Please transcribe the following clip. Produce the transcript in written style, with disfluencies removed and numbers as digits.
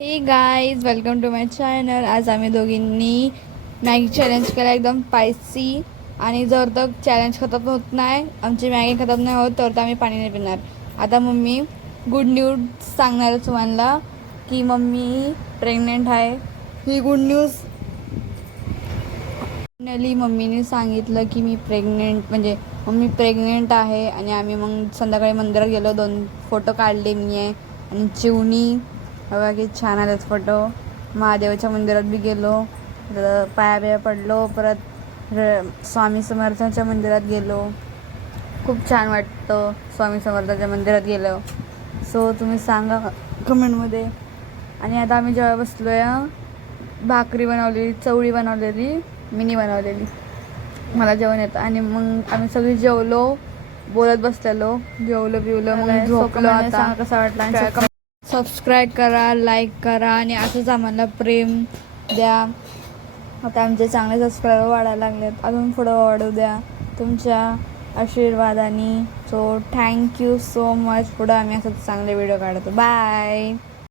हे guys welcome to my channel. आज आम्ही दोघींनी मॅगी चॅलेंज केला एकदम स्पायसी. आणि जर तर चॅलेंज खतम होत नाही, आमची मॅगी खतम नाही होत तर आम्ही पाणी नाही पिणार. आता मम्मी गुड न्यूज सांगणार आहे तुम्हाला की मम्मी प्रेग्नेंट आहे. ही गुड न्यूज. फायनली मम्मीने सांगितलं की मी प्रेग्नेंट म्हणजे मम्मी प्रेग्नेंट आहे. आणि आम्ही मग संध्याकाळी मंदिरात गेलो, 2 फोटो काढले मी आहे आणि चिवणी. बघा की छान आलेत फोटो. महादेवाच्या मंदिरात बी गेलो, पाया पडलो. परत स्वामी समर्थांच्या मंदिरात गेलो. खूप छान वाटतं स्वामी समर्थांच्या मंदिरात गेलो. सो तुम्ही सांगा कमेंटमध्ये. आणि आता आम्ही जेव्हा बसलो आहे, भाकरी बनवलेली, चवळी बनवलेली, मिनी बनवलेली. मला जेवण येतं. आणि मग आम्ही सगळी जेवलो, बोलत बसलेलो, जेवलो बिवलं, मग झोपलो. आता कसा वाटला सबस्क्राईब करा, लाईक करा आणि असंच आम्हाला प्रेम द्या. आता आमचे चांगले सबस्क्रायबर वाढायला लागलेत, अजून पुढं वाढू द्या तुमच्या आशीर्वादाने. So thank you so much. पुढं आम्ही असंच चांगले व्हिडिओ काढतो. बाय.